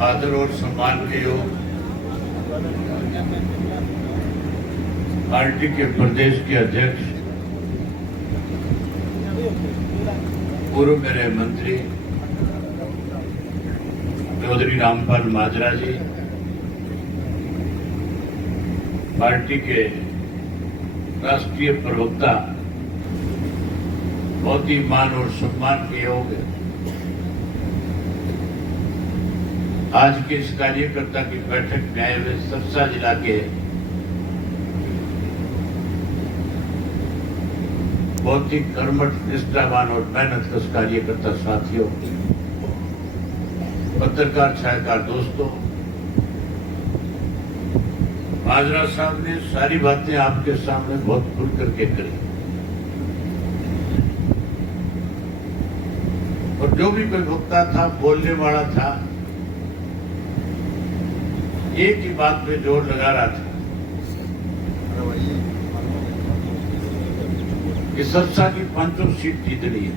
आदर और सम्मान के योग पार्टी के प्रदेश के अध्यक्ष पूर्व मेरे मंत्री चौधरी रामपाल माजरा जी, पार्टी के राष्ट्रीय प्रवक्ता, बहुत ही मान और सम्मान के योग्य आज के इस कार्यकर्ता की बैठक में आए हुए सरसा जिला के बहुत ही कर्मठ, निष्ठावान और मेहनतकश कार्यकर्ता साथियों, पत्रकार छायाकार दोस्तों, माजरा साहब ने सारी बातें आपके सामने बहुत खुल करके करी और जो भी कोई वक्ता था, बोलने वाला था, एक ही बात पे जोर लगा रहा था कि सरसा की 5 सीट जीतनी है।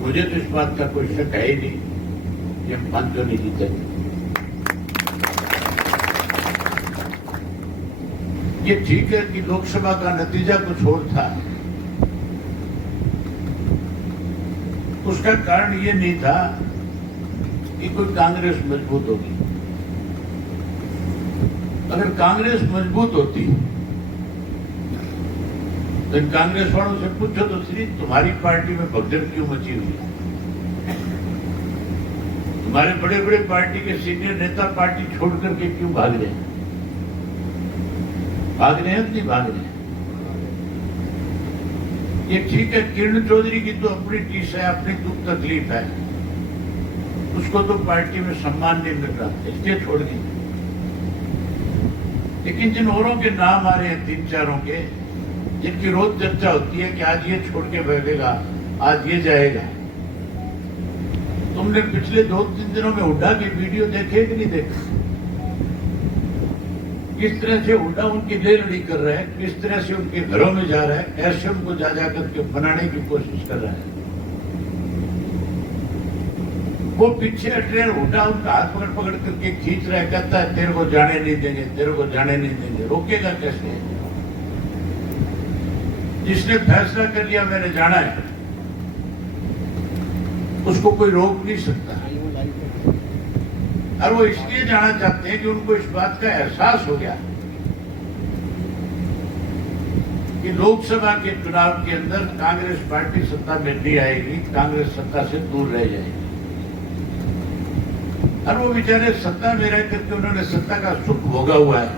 मुझे तो इस बात का कोई शक है ही नहीं कि हम 5 नहीं जीतेंगे। ये ठीक है कि लोकसभा का नतीजा कुछ और था, उसका कारण ये नहीं था कि कोई कांग्रेस मजबूत होगी। अगर कांग्रेस मजबूत होती तो इन कांग्रेस वालों से पूछो तो श्री, तुम्हारी पार्टी में भगदड़ क्यों मची हुई है? तुम्हारे बड़े बड़े पार्टी के सीनियर नेता पार्टी छोड़ करके क्यों भाग रहे हैं? भाग रहे हैं नहीं भाग रहे हैं? ये ठीक है, किरण चौधरी की तो अपनी टीस है, अपनी दुख तकलीफ है, उसको तो पार्टी में सम्मान नहीं मिल रहा, इसलिए छोड़ दी। लेकिन जिन औरों के नाम आ रहे हैं, 3-4 के, जिनकी रोज चर्चा होती है कि आज ये छोड़ के बैठेगा, आज ये जाएगा। तुमने पिछले 2-3 दिनों में हुड्डा की वीडियो देखे कि नहीं देखे? किस तरह से हुड्डा उनकी लेलड़ी कर रहा है, किस तरह से उनके घरों में जा रहा है, कैसे उनको जा करके बनाने की कोशिश कर रहा है। वो पीछे ट्रेन हुड्डा उनका हाथ पकड़ पकड़ करके खींच रहा है, कहता है तेरे को जाने नहीं देंगे, तेरे को जाने नहीं देंगे। रोकेगा कैसे? जिसने फैसला कर लिया मैंने जाना है, उसको कोई रोक नहीं सकता। और वो इसलिए जाना चाहते हैं कि उनको इस बात का एहसास हो गया कि लोकसभा के चुनाव के अंदर कांग्रेस पार्टी सत्ता में नहीं आएगी, कांग्रेस सत्ता से दूर रह जाएगी। और वो बेचारे सत्ता में रह करके उन्होंने सत्ता का सुख भोगा हुआ है,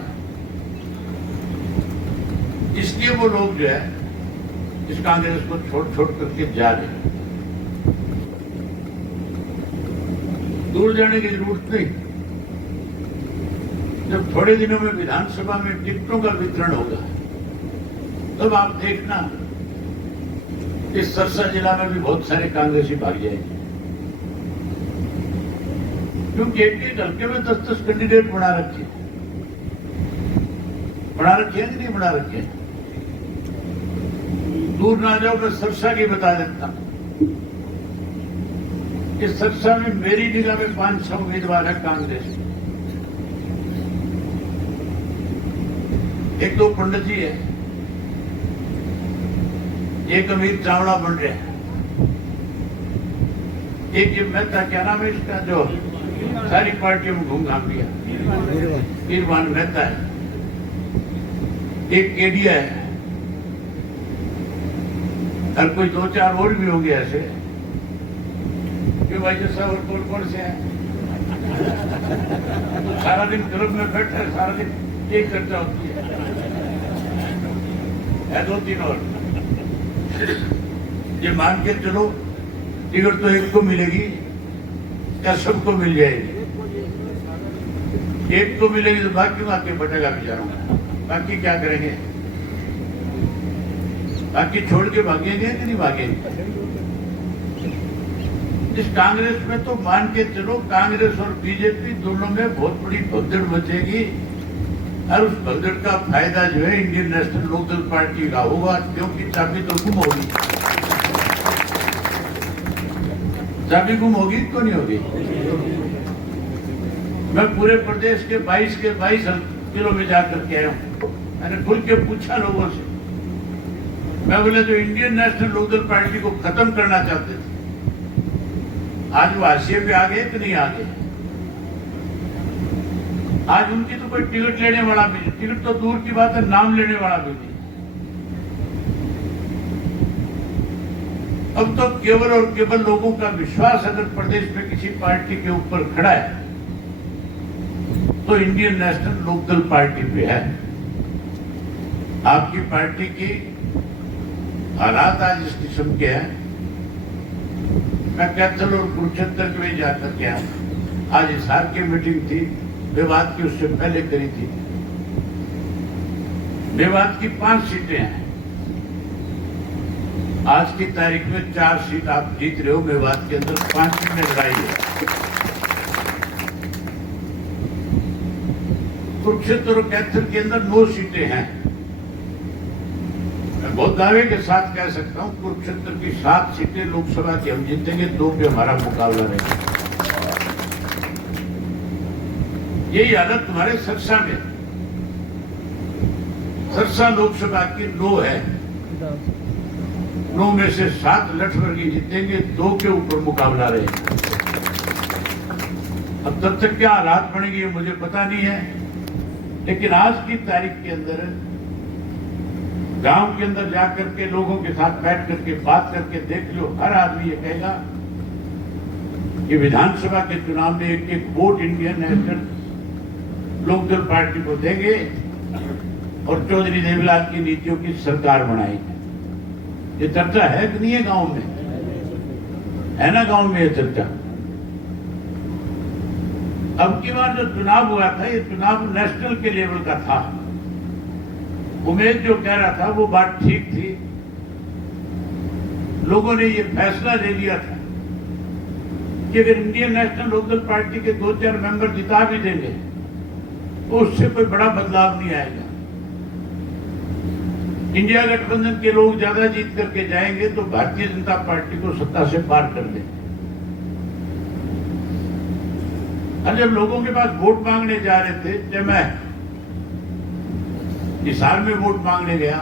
इसलिए वो लोग जो है इस कांग्रेस को छोड़ छोड़ करके जा रहे हैं। दूर जाने की जरूरत नहीं। जब थोड़े दिनों में विधानसभा में टिकटों का वितरण होगा, तब आप देखना इस सरसा जिला में भी बहुत सारे कांग्रेसी भाग जाएंगे, क्योंकि एक हल्के में 10-10 कैंडिडेट बना रखे हैं कि नहीं बना रखे हैं? दूर ना जाओ, मैं सरसा की बता देता हूं। इस सरसा में मेरी निगाह में 5-6 उम्मीदवार है कांग्रेस। एक तो पंडित जी है, एक अमित चावड़ा बन रहे हैं, एक ये मेहता, क्या नाम है इसका, जो सारी पार्टियों में घूम घाम लिया, वीरवान मेहता है, एक केडिया है, और कोई 2-4 और भी होंगे ऐसे। भाई जैसा और कौन से हैं? सारा दिन क्लब में बैठे हैं, सारा दिन एक चर्चा होती है 2-3 और। ये मान के चलो टिकट तो एक को मिलेगी या सबको मिल जाएगी? एक को मिलेगी तो बाकी आके बटेगा बेचारों। बाकी क्या करेंगे? बाकी छोड़ के भागेंगे कि नहीं भागेंगे? इस कांग्रेस में तो मान के चलो, कांग्रेस और बीजेपी दोनों में बहुत बड़ी भगदड़ मचेगी। और उस भगदड़ का फायदा जो है इंडियन नेशनल लोकदल पार्टी का होगा, क्योंकि चाबी तो गुम होगी। चाबी गुम होगी तो नहीं होगी। मैं पूरे प्रदेश के 22 जिलों में जाकर के आया हूं। मैंने खुल के पूछा लोगों से, मैं बोले जो इंडियन नेशनल लोकदल पार्टी को खत्म करना चाहते थे, आज वो हाशिए पे आ गए कि नहीं आ गए? आज उनकी तो कोई टिकट लेने वाला भी नहीं, टिकट तो दूर की बात है, नाम लेने वाला भी नहीं। अब तो केवल और केवल लोगों का विश्वास अगर प्रदेश में किसी पार्टी के ऊपर खड़ा है तो इंडियन नेशनल लोकदल पार्टी पे है। आपकी पार्टी की हालात आज इस किस्म के हैं। मैं कैथल और कुरुक्षेत्र के लिए जाकर के आया। आज हिसार की मीटिंग थी, मेवात की उससे पहले करी थी। मेवात की 5 सीटें हैं। आज की तारीख में 4 सीट आप जीत रहे हो। मेवात के अंदर 5 सीटें लड़ाई है। कुरुक्षेत्र और कैथल के अंदर 9 सीटें हैं। मैं बहुत दावे के साथ कह सकता हूं, कुरुक्षेत्र की 7 सीटें लोकसभा की हम जीतेंगे, 2 पे हमारा मुकाबला रहेगा। यही हालत तुम्हारे सरसा में। सरसा लोकसभा की 9 है, 9 में से 7 लठवर्गी जीतेंगे, 2 के ऊपर मुकाबला रहेगा। अब तब तक क्या हालात बनेंगे मुझे पता नहीं है, लेकिन आज की तारीख के अंदर गांव के अंदर जाकर के लोगों के साथ बैठ करके बात करके देख लो, हर आदमी ये कहेगा कि विधानसभा के चुनाव में एक vote Indian National Lokdal party को देंगे और चौधरी देवीलाल की नीतियों की सरकार बनाएंगे। ये चर्चा है कि नहीं है गांव में? है ना गांव में ये चर्चा? अब की बार जो चुनाव हुआ था, ये चुनाव नेशनल के लेवल का था। उमेद जो कह रहा था वो बात ठीक थी। लोगों ने ये फैसला ले लिया था कि अगर इंडियन नेशनल लोकदल पार्टी के 2-4 मेंबर जिता भी देंगे तो उससे कोई बड़ा बदलाव नहीं आएगा। इंडिया गठबंधन के लोग ज्यादा जीत करके जाएंगे तो भारतीय जनता पार्टी को सत्ता से पार कर देंगे। और जब लोगों के पास वोट मांगने जा रहे थे, जब मैं हिसार में वोट मांगने गया,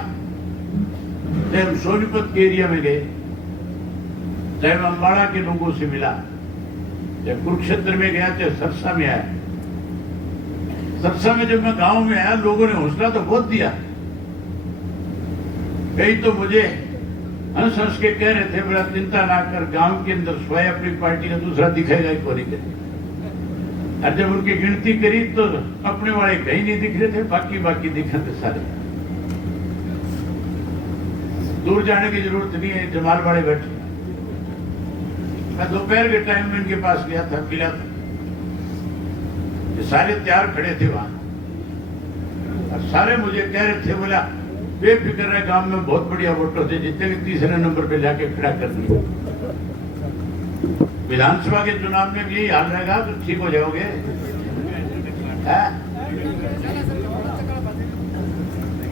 जब हम सोनीपत के एरिया में गए, जब अम्बाड़ा के लोगों से मिला, जब कुरुक्षेत्र में गया, चाहे सरसा में आया। सरसा में जब मैं गांव में आया, लोगों ने हौसला तो बहुत दिया। कई तो मुझे हंस हंस के कह रहे थे, बड़ा चिंता ना कर, गांव के अंदर स्वयं अपनी पार्टी का दूसरा दिखेगा ही कोई नहीं। और जब उनकी गिनती करी तो अपने वाले कहीं नहीं दिख रहे थे, बाकी दिखे थे सारे। दूर जाने की जरूरत नहीं है, जमाल वाले बैठे। मैं दोपहर के टाइम में इनके पास गया था, मिला था, ये सारे तैयार खड़े थे वहां और सारे मुझे कह रहे थे, बोला बेफिक्र है, गांव में बहुत बढ़िया वोटर थे, जितने 3रे नंबर पे जाके खड़ा कर दिया। विधानसभा के चुनाव में भी यही हाल रहेगा तो ठीक हो जाओगे।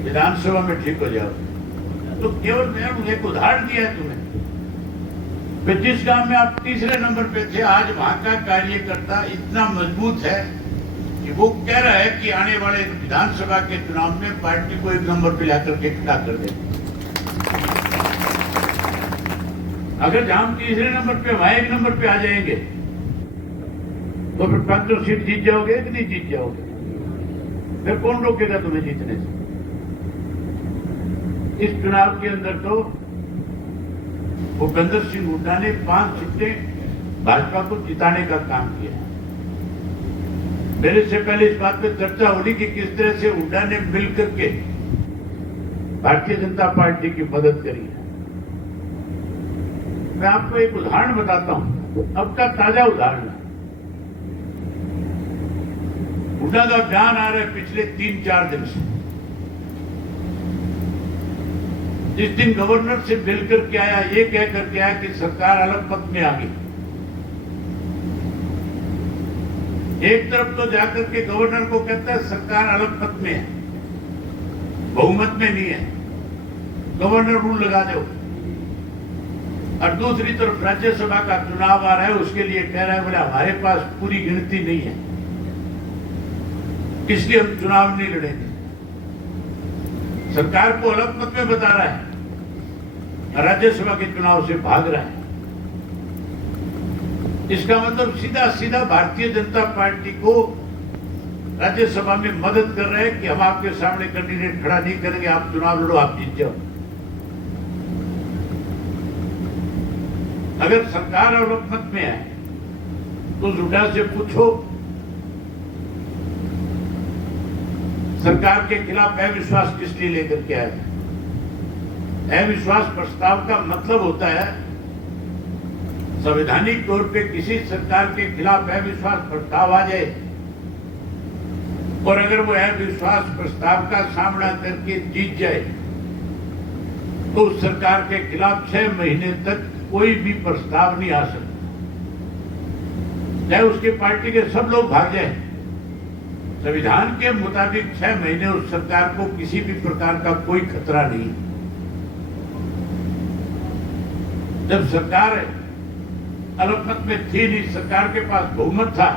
विधानसभा में ठीक हो जाओ तो केवल मैंने एक उदाहरण दिया है तुम्हें। फिर जिस गांव में आप 3रे नंबर पे थे, आज वहां का कार्यकर्ता इतना मजबूत है कि वो कह रहा है कि आने वाले विधानसभा के चुनाव में पार्टी को 1 नंबर पे लाकर के खड़ा कर दे। अगर जहां हम 3रे नंबर पे वहां 1 नंबर पे आ जाएंगे तो फिर 5 सीट जीत जाओगे कि नहीं जीत जाओगे? फिर कौन रोकेगा तुम्हें जीतने से? इस चुनाव के अंदर तो भूपेंद्र सिंह हुड्डा ने 5 सीटें भाजपा को जिताने का काम किया। मेरे से पहले इस बात पे चर्चा हो रही कि किस तरह से हुड्डा ने मिलकर के भारतीय जनता पार्टी की मदद करी है। मैं आपको एक उदाहरण बताता हूं, अब का ताजा उदाहरण है। हुड्डा का बयान आ रहा है पिछले 3-4 दिन से। जिस दिन गवर्नर से मिलकर के आया, ये कह करके आया कि सरकार अलग पद में आ गई। एक तरफ तो जाकर के गवर्नर को कहता है सरकार अलग मत में है, बहुमत में नहीं है, गवर्नर रूल लगा दो। और दूसरी तरफ राज्यसभा का चुनाव आ रहा है, उसके लिए कह रहा है बोले हमारे पास पूरी गिनती नहीं है, इसलिए हम चुनाव नहीं लड़ेंगे। सरकार को अलग मत में बता रहा है, राज्यसभा के चुनाव से भाग रहा है। इसका मतलब सीधा सीधा भारतीय जनता पार्टी को राज्यसभा में मदद कर रहे हैं कि हम आपके सामने कैंडिडेट खड़ा नहीं करेंगे, आप चुनाव लड़ो, आप जीत जाओ। अगर सरकार अलग मत में है तो जुटा से पूछो, सरकार के खिलाफ अविश्वास किस लिए लेकर के आया था? अविश्वास प्रस्ताव का मतलब होता है संवैधानिक तौर पे किसी सरकार के खिलाफ अविश्वास प्रस्ताव आ जाए और अगर वो अविश्वास प्रस्ताव का सामना करके जीत जाए तो उस सरकार के खिलाफ 6 महीने तक कोई भी प्रस्ताव नहीं आ सकता, चाहे उसके पार्टी के सब लोग भाग जाए। संविधान के मुताबिक 6 महीने उस सरकार को किसी भी प्रकार का कोई खतरा नहीं। जब सरकार अलग मत में थी नहीं, सरकार के पास बहुमत था,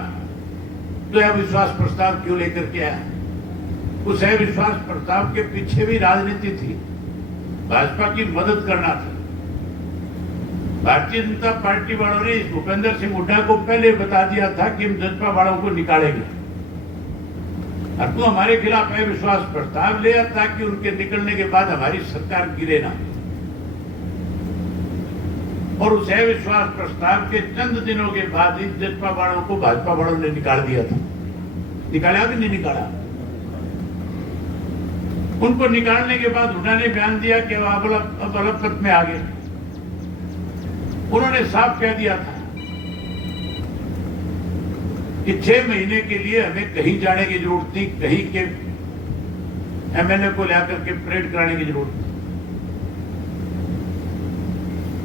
तो अविश्वास प्रस्ताव क्यों लेकर के आया? उस अविश्वास प्रस्ताव के पीछे भी राजनीति थी, भाजपा की मदद करना था। भारतीय जनता पार्टी वालों ने भूपेंद्र सिंह हुड्डा को पहले बता दिया था कि हम जनता वालों को निकालेंगे और तू हमारे खिलाफ अविश्वास प्रस्ताव ले आ ताकि उनके निकलने के बाद हमारी सरकार गिरे ना। और उस अविश्वास प्रस्ताव के चंद दिनों के बाद ही जनता वालों को भाजपा वालों ने निकाल दिया था। निकाला कि नहीं निकाला? उनको निकालने के बाद हुड्डा ने बयान दिया कि अब अलग मत में आ गए। उन्होंने साफ कह दिया था कि 6 महीने के लिए हमें कहीं जाने की जरूरत नहीं, कहीं के एमएलए को लेकर के परेड कराने की जरूरत नहीं।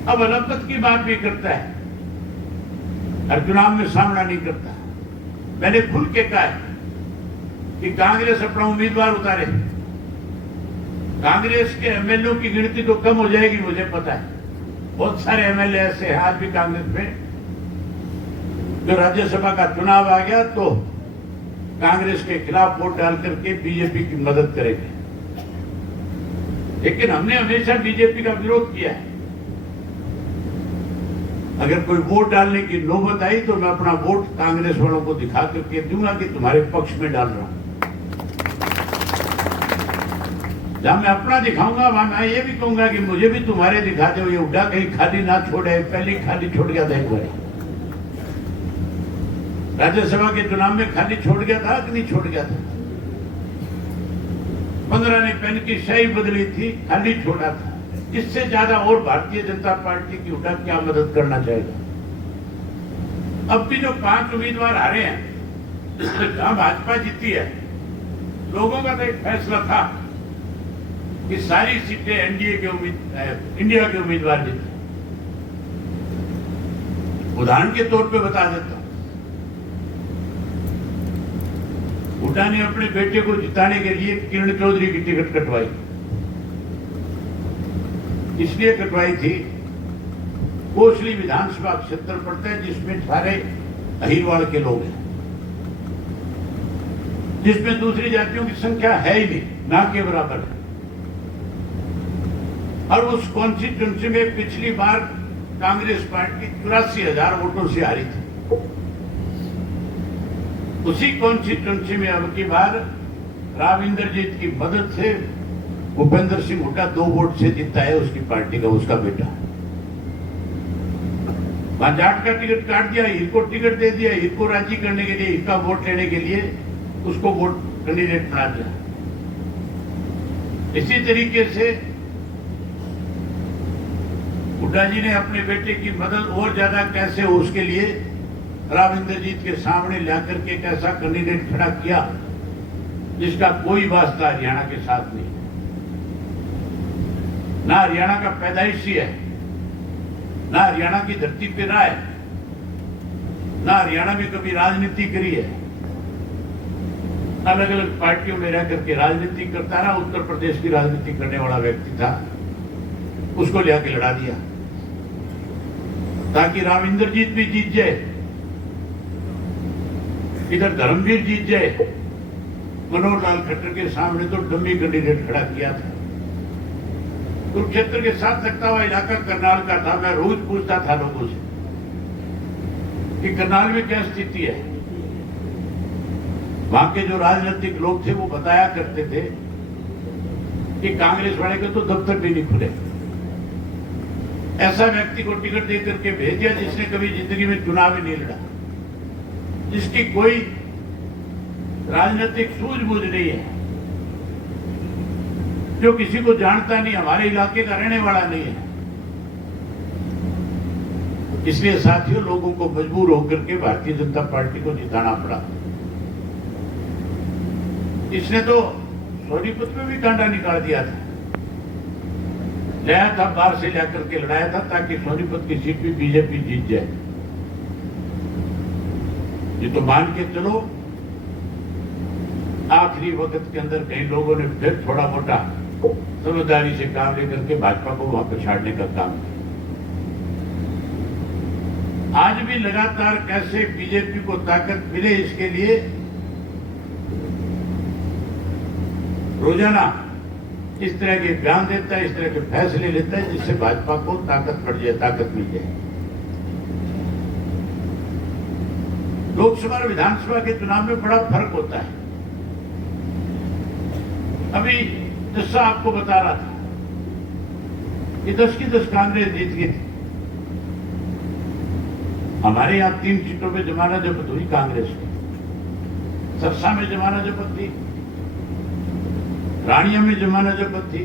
अब अलग मत की बात भी करता है और चुनाव में सामना नहीं करता। मैंने खुल के कहा है कि कांग्रेस अपना उम्मीदवार उतारे। कांग्रेस के एमएलए की गिनती तो कम हो जाएगी, मुझे पता है। बहुत सारे एमएलए ऐसे हैं आज भी कांग्रेस में, जो राज्यसभा का चुनाव आ गया तो कांग्रेस के खिलाफ वोट डाल करके बीजेपी की मदद करेंगे। लेकिन हमने हमेशा बीजेपी का विरोध किया है। अगर कोई वोट डालने की नौबत आई तो मैं अपना वोट कांग्रेस वालों को दिखा करके दूंगा कि तुम्हारे पक्ष में डाल रहा हूं। जहां मैं अपना दिखाऊंगा वहां मैं ये भी कहूंगा कि मुझे भी तुम्हारे दिखा दो, ये हुड्डा कहीं खाली ना छोड़े। पहले खाली छोड़ गया था एक बार, राज्यसभा के चुनाव में खाली छोड़ गया था कि नहीं छोड़ गया था? 15 ने पेन की स्याही बदली थी, खाली छोड़ा था। इससे ज्यादा और भारतीय जनता पार्टी की हुड्डा क्या मदद करना चाहेगा? अब भी जो 5 उम्मीदवार हारे हैं, जहां भाजपा जीती है, लोगों का तो एक फैसला था कि सारी सीटें एनडीए के इंडिया के उम्मीदवार जीते। उदाहरण के तौर पे बता देता हूं, हुड्डा ने अपने बेटे को जिताने के लिए किरण चौधरी की टिकट कटवाई। इसलिए कटवाई थी, कोसली विधानसभा क्षेत्र पड़ता है जिसमें सारे अहिरवाड़ के लोग हैं, जिसमें दूसरी जातियों की संख्या है ही नहीं, ना के बराबर है। और उस कॉन्स्टिट्यूंसी में पिछली बार कांग्रेस पार्टी 84,000 वोटों से हारी थी। उसी कॉन्स्टिट्यूंसी में अब की बार राव इंद्रजीत की मदद से भूपेंद्र सिंह हुड्डा 2 वोट से जीता है, उसकी पार्टी का, उसका बेटा। वहां जाट का टिकट काट दिया, हीर को टिकट दे दिया, हीर को राजी करने के लिए, हीर का वोट लेने के लिए उसको वोट कैंडिडेट बना दिया। इसी तरीके से हुड्डा जी ने अपने बेटे की मदद और ज्यादा कैसे हो उसके लिए राव इंद्रजीत के सामने लाकर के एक ऐसा कैंडिडेट खड़ा किया जिसका कोई वास्ता हरियाणा के साथ नहीं, ना हरियाणा का पैदाइशी है, ना हरियाणा की धरती पे रहा है, ना हरियाणा में कभी राजनीति करी है। अलग अलग पार्टियों में रह करके राजनीति करता रहा, उत्तर प्रदेश की राजनीति करने वाला व्यक्ति था, उसको ले आके लड़ा दिया ताकि राम इंद्रजीत भी जीत जाए, इधर धर्मवीर जीत जाए। मनोहर लाल खट्टर के सामने तो डम्मी कैंडिडेट खड़ा किया था। कुरुक्षेत्र के साथ लगता हुआ इलाका करनाल का था। मैं रोज पूछता था लोगों से कि करनाल में क्या स्थिति है। वहां के जो राजनीतिक लोग थे वो बताया करते थे कि कांग्रेस वाले के तो दफ्तर भी नहीं खुले। ऐसा व्यक्ति को टिकट दे करके भेज दिया जिसने कभी जिंदगी में चुनाव ही नहीं लड़ा, जिसकी कोई राजनीतिक सूझबूझ नहीं है, जो किसी को जानता नहीं, हमारे इलाके का रहने वाला नहीं है। इसलिए साथियों, लोगों को मजबूर होकर के भारतीय जनता पार्टी को जिताना पड़ा। इसने तो सोनीपत में भी कांडा निकाल दिया था, लाया था बाहर से लेकर के लड़ाया था ताकि सोनीपत की सीट भी बीजेपी जीत जाए। ये तो मान के चलो, आखिरी वक्त के अंदर कई लोगों ने फिर थोड़ा मोटा समझदारी से काम लेकर के भाजपा को वहां पछाड़ने का काम किया। आज भी लगातार कैसे बीजेपी को ताकत मिले, इसके लिए रोजाना इस तरह के बयान देता है, इस तरह के फैसले लेता है जिससे भाजपा को ताकत बढ़ जाए, ताकत मिल जाए। लोकसभा और विधानसभा के चुनाव में बड़ा फर्क होता है। अभी जैसा आपको बता रहा था कि 10 की 10 कांग्रेस जीत गई थी। हमारे यहां 3 सीटों पे जमाना जब्त हुई कांग्रेस की। सरसा में जमाना जब्त थी, रानिया में जमाना जब्त थी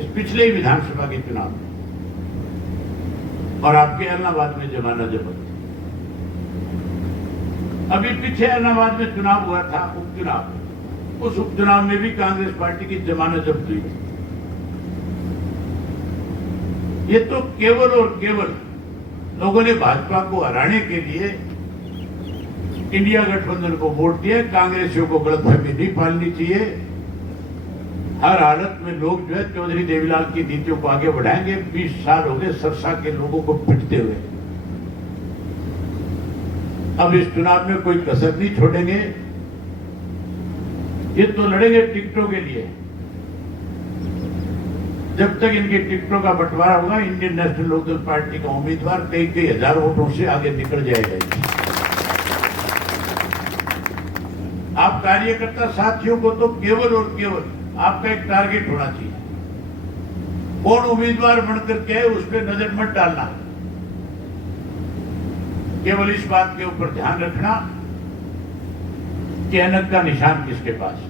इस पिछले विधानसभा के चुनाव में, और आपके इलाहाबाद में जमाना जब्त थी। अभी पीछे इलाहाबाद में चुनाव हुआ था, उपचुनाव। उस उपचुनाव में भी कांग्रेस पार्टी की जमानत जब्त हुई थी। ये तो केवल और केवल लोगों ने भाजपा को हराने के लिए इंडिया गठबंधन को वोट दिया। कांग्रेसियों को गलतफहमी नहीं पालनी चाहिए। हर हालत में लोग जो है चौधरी देवीलाल की नीतियों को आगे बढ़ाएंगे। 20 साल हो गए सरसा के लोगों को पिटते हुए। अब इस चुनाव में कोई कसर नहीं छोड़ेंगे। ये तो लड़ेंगे टिकटों के लिए। जब तक इनके टिकटों का बंटवारा होगा, इंडियन नेशनल लोकदल पार्टी का उम्मीदवार कई हजार वोटों से आगे निकल जाएगा। आप कार्यकर्ता साथियों को तो केवल और केवल आपका एक टारगेट होना चाहिए। कौन उम्मीदवार बनकर के उस पर नजर मत डालना। केवल इस बात के ऊपर ध्यान रखना कि ऐनक का निशान किसके पास है।